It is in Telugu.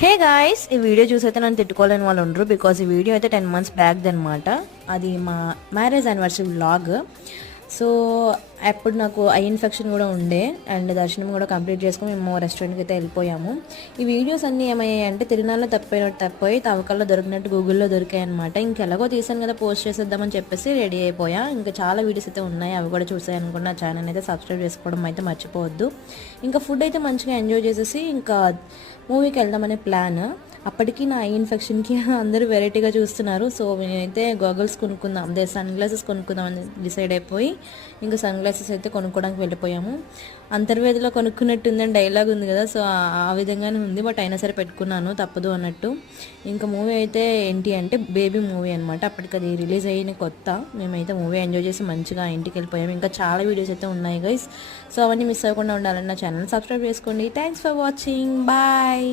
హే గాయ్స్, ఈ వీడియో చూసైతే నన్ను తిట్టుకోలేని వాళ్ళు ఉండరు. బికాజ్ ఈ వీడియో అయితే 10 months బ్యాక్ అనమాట. అది మా మ్యారేజ్ యానివర్సరీ వ్లాగ్. సో అప్పుడు నాకు ఐ ఇన్ఫెక్షన్ కూడా ఉండే అండ్ దర్శనం కూడా కంప్లీట్ చేసుకుని మేము రెస్టారెంట్కి అయితే వెళ్ళిపోయాము. ఈ వీడియోస్ అన్నీ ఏమయ్యాయి అంటే తిరునాళ్ళలో తప్పిపోయి తవ్వకాల్లో దొరికినట్టు గూగుల్లో దొరికాయి అనమాట. ఇంకెలాగో తీసాను కదా, పోస్ట్ చేసేద్దామని చెప్పేసి రెడీ అయిపోయా. ఇంకా చాలా వీడియోస్ అయితే ఉన్నాయి, అవి కూడా చూసాయి అనుకున్న. ఛానల్ అయితే సబ్స్క్రైబ్ చేసుకోవడం అయితే మర్చిపోవద్దు. ఇంకా ఫుడ్ అయితే మంచిగా ఎంజాయ్ చేసేసి ఇంకా మూవీకి వెళ్దామనే ప్లాన్. అప్పటికి నా ఐ ఇన్ఫెక్షన్కి అందరూ వెరైటీగా చూస్తున్నారు. సో నేనైతే గాగుల్స్ కొనుక్కుందాం, అదే సన్ గ్లాసెస్ కొనుక్కుందామని డిసైడ్ అయిపోయి ఇంకా సన్ గ్లాసెస్ అయితే కొనుక్కోవడానికి వెళ్ళిపోయాము. అంతర్వేదిలో కొనుక్కున్నట్టుందని డైలాగ్ ఉంది కదా, సో ఆ విధంగానే ఉంది. బట్ అయినా సరే పెట్టుకున్నాను, తప్పదు అన్నట్టు. ఇంకా మూవీ అయితే ఏంటి అంటే బేబీ మూవీ అనమాట. అప్పటికి అది రిలీజ్ అయిన కొత్త. మేమైతే మూవీ ఎంజాయ్ చేసి మంచిగా ఇంటికి వెళ్ళిపోయాము. ఇంకా చాలా వీడియోస్ అయితే ఉన్నాయి గైస్. సో అవన్నీ మిస్ అవ్వకుండా ఉండాలని నా ఛానల్ సబ్స్క్రైబ్ చేసుకోండి. Thanks for watching, bye.